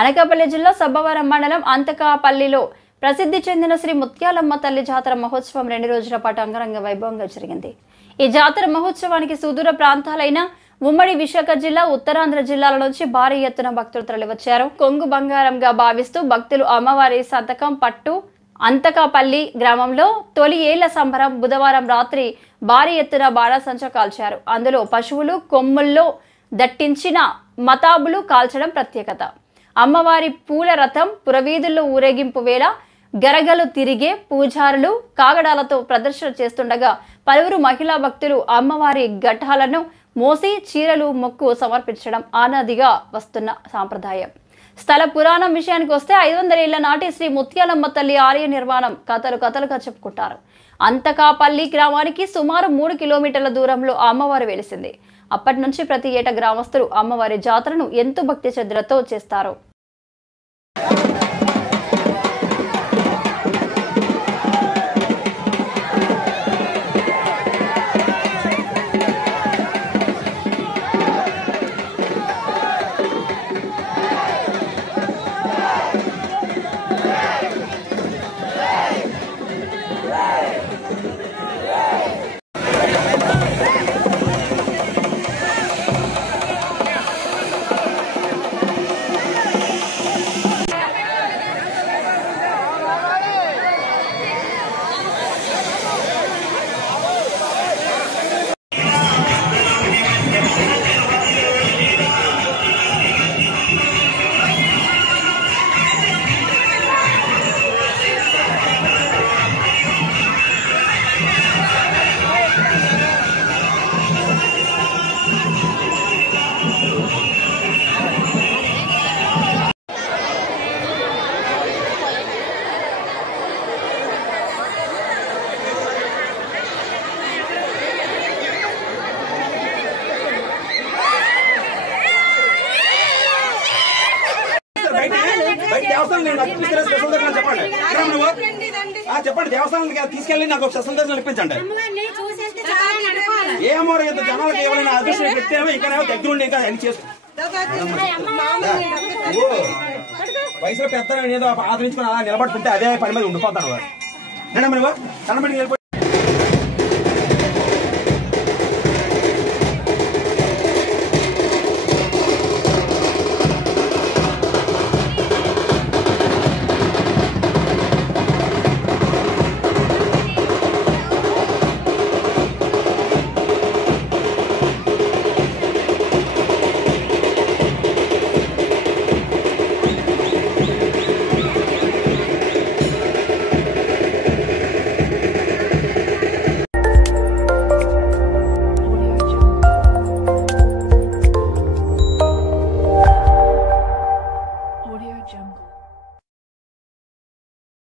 అనకాపల్లి జిల్లా సబ్బవరం మండలం అంతకాపల్లిలో ప్రసిద్ధి చెందిన శ్రీ ముత్యాలమ్మ తల్లి జాతర మహోత్సవం 2 రోజుల పాటు అంగరంగ వైభవంగా జరిగింది. ఈ జాతర మహోత్సవానికి సుదూర ప్రాంతాలైన ఉమ్మడి విశాఖ జిల్లా, ఉత్తరాంధ్ర జిల్లాల నుంచి భారీ ఎత్తున భక్తులు తరలివచ్చారు. కొంగు బంగారంగా భావిస్తూ భక్తులు అమ్మవారి సంతకం పట్టు అంతకాపల్లి గ్రామంలో తొలి ఏళ్ల సంబరం బుధవారం రాత్రి భారీ ఎత్తున బాణాసంచా కాల్చారు. అందులో పశువులు కొమ్ముల్లో దట్టించిన మతాబులు కాల్చడం ప్రత్యేకత. అమ్మవారి పూల రథం పురవీధుల్లో ఊరేగింపు వేళ గరగలు తిరిగే పూజారులు కాగడాలతో ప్రదర్శన చేస్తుండగా పలువురు మహిళా భక్తులు అమ్మవారి ఘటాలను మోసి చీరలు మొక్కు సమర్పించడం ఆనదిగా వస్తున్న సాంప్రదాయం. స్థల పురాణం విషయానికి వస్తే 500 ఏళ్ల నాటి శ్రీ ముత్యాలమ్మ తల్లి ఆలయ నిర్మాణం కథలుగా చెప్పుకుంటారు. అంతకాపల్లి గ్రామానికి సుమారు 3 కిలోమీటర్ల దూరంలో అమ్మవారు వెలిసింది. అప్పటి నుంచి ప్రతి ఏటా గ్రామస్తులు అమ్మవారి జాతరను ఎంతో భక్తి శ్రద్ధలతో చేస్తారు. చెప్పండి దేవస్థానానికి తీసుకెళ్ళి నాకు స్పెషల్ దర్శనం ఇప్పించండి. ఏమో జనాలకు ఏమైనా అదృష్టం పెట్టేమో ఇంకానేమో దగ్గరుండి ఇంకా అన్ని చేస్తూ వయసులో పెద్ద ఏదో ఆదరించుకుని అలా నిలబడుతుంటే అదే పని మీద ఉండిపోతాను.